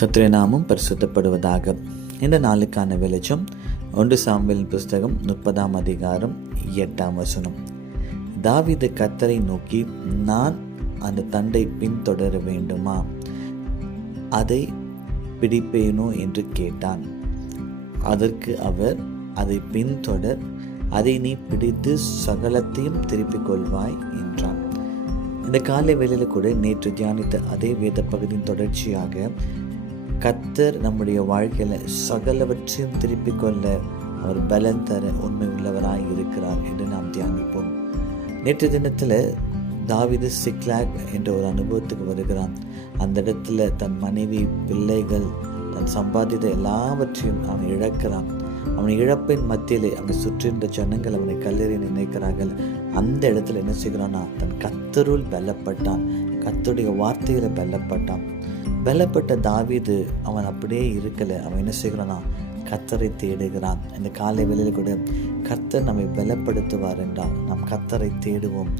கர்த்தருடைய நாமம் பரிசுத்தப்படுவதாக. இந்த நாளுக்கான வெளிச்சம் 1 சாமுவேல் புஸ்தகம் 30 அதிகாரம் 8 தாவீது கர்த்தரை நோக்கி, நான் அந்த தண்டை பின்தொடர வேண்டுமா? அதை பிடிப்பேனோ என்று கேட்டான். அதற்கு அவர், அதை பின்தொடர், அதை நீ பிடித்து சகலத்தையும் திருப்பிக் கொள்வாய் என்றான். இந்த காலை வேளையில் கூட நேற்று தியானித்த அதே வேத பகுதியின் தொடர்ச்சியாக கர்த்தர் நம்முடைய வாழ்க்கையில் சகலவற்றையும் திருப்பிக் கொள்ள அவர் பலன் தர உண்மை உள்ளவராய் இருக்கிறார் என்று நாம் தியானிப்போம். நேற்று தினத்தில் தாவீது சிக்லாக் என்ற ஒரு அனுபவத்துக்கு வருகிறான். அந்த இடத்துல தன் மனைவி, பிள்ளைகள், தன் சம்பாதித்த எல்லாவற்றையும் அவன் இழக்கிறான். அவன் இழப்பின் மத்தியிலே அவனை சுற்றின்ற ஜனங்கள் அவனை கல்லெறி நினைக்கிறார்கள். அந்த இடத்துல என்ன செய்கிறான்னா, தன் கர்த்தருள் பலப்பட்டான், கர்த்தருடைய வார்த்தையில பலப்பட்டான். பலப்பட்ட தாவீது அவன் அப்படியே இருக்கல. அவன் என்ன செய்கிறானா, கர்த்தரை தேடுகிறான். இந்த காலை வேளையில் கூட கர்த்தர் நம்மை பலப்படுத்துவார் என்றால் நாம் கர்த்தரை தேடுவோம்.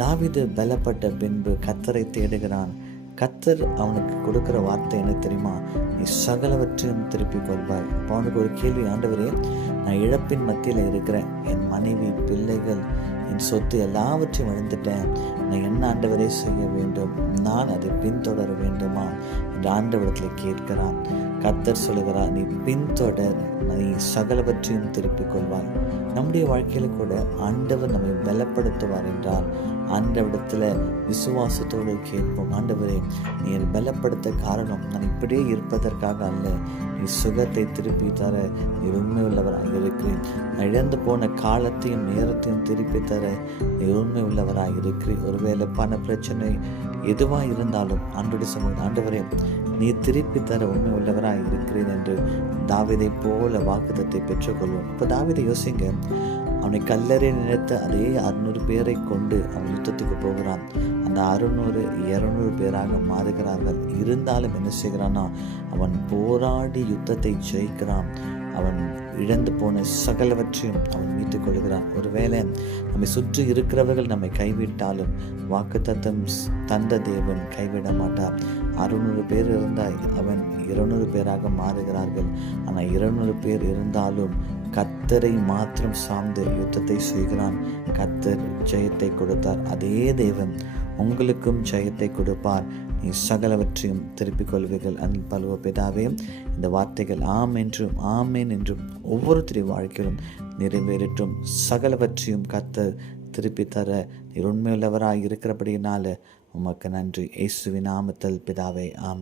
தாவீது பலப்பட்ட பின்பு கர்த்தரை தேடுகிறான். கர்த்தர் அவனுக்கு கொடுக்கிற வார்த்தை என்ன தெரியுமா? நீ சகலவற்றையும் திருப்பிக் கொள்வாய். அப்போ அவனுக்கு ஒரு கேள்வி, ஆண்டவரே, நான் இழப்பின் மத்தியில் இருக்கிறேன், என் மனைவி, பிள்ளைகள், என் சொத்து எல்லாவற்றையும் இழந்துட்டேன், நான் என்ன ஆண்டவரே செய்ய வேண்டும்? நான் அதை பின்தொடர வேண்டுமா என்று ஆண்டவரிடத்தில் கேட்கிறான். கர்த்தர் சொல்லுகிறார், நீ பின்தொடர், நீ சகலவற்றையும் திருப்பிக் கொள்வாய். நம்முடைய வாழ்க்கையில கூட ஆண்டவர் நம்மை பலப்படுத்துவார் என்றால் ஆண்டவரிடத்துல விசுவாசத்தோடு கேட்போம். ஆண்டவரே, நீ பலப்படுத்த காரணம் நான் இப்படியே இருப்பதற்காக அல்ல, நீ சுகத்தை திருப்பி தர நீ உண்மை உள்ளவராக இருக்கிறேன். நான் இழந்து போன காலத்தையும் நேரத்தையும் திருப்பி தர நீ உண்மை உள்ளவராக இருக்கிறேன். ஒருவேளை பண பிரச்சனை எதுவாக இருந்தாலும் ஆண்டோடு சொல்லுங்கள், ஆண்டவரே, நீ திருப்பி தர உண்மை உள்ளவராக இருக்கிறேன் என்று தாவீதை போல வாக்குத்தத்தை பெற்றுக்கொள்வோம். இப்போ தாவீதை யோசிங்க, அவனை கல்லறை நினைத்த அதே 600 பேரை கொண்டு அவன் யுத்தத்துக்கு போகிறான். அந்த 600 200 பேராக மாறுகிறார்கள். இருந்தாலும் என்ன செய்கிறான்னா, அவன் போராடி யுத்தத்தை ஜெயிக்கிறான். அவன் இழந்து போன சகலவற்றையும் அவன் மீட்டுக் கொள்கிறான். ஒருவேளை நம்மை சுற்றி இருக்கிறவர்கள் நம்மை கைவிட்டாலும் வாக்குத்தத்தம் தந்த தேவன் கைவிட மாட்டார். 600 பேர் இருந்தால் அவன் 200 பேராக மாறுகிறார்கள். ஆனால் 200 பேர் இருந்தாலும் கர்த்தரை மாத்திரம் சார்ந்து யுத்தத்தை செய்கிறான். கர்த்தர் ஜெயத்தை கொடுத்தார். அதே தேவன் உங்களுக்கும் ஜெயத்தை கொடுப்பார். நீ சகலவற்றையும் திருப்பிக் கொள்வீர்கள். அன்பின் பரலோக பிதாவே, இந்த வார்த்தைகள் ஆம் என்றும் ஆமேன் என்றும் ஒவ்வொருத்தருடைய வாழ்க்கையிலும் நிறைவேறட்டும். சகலவற்றையும் கர்த்தர் திருப்பி தர நீர் உண்மையுள்ளவராக இருக்கிறபடியினால உமக்கு நன்றி. இயேசுவின் நாமத்தில் பிதாவே, ஆம்.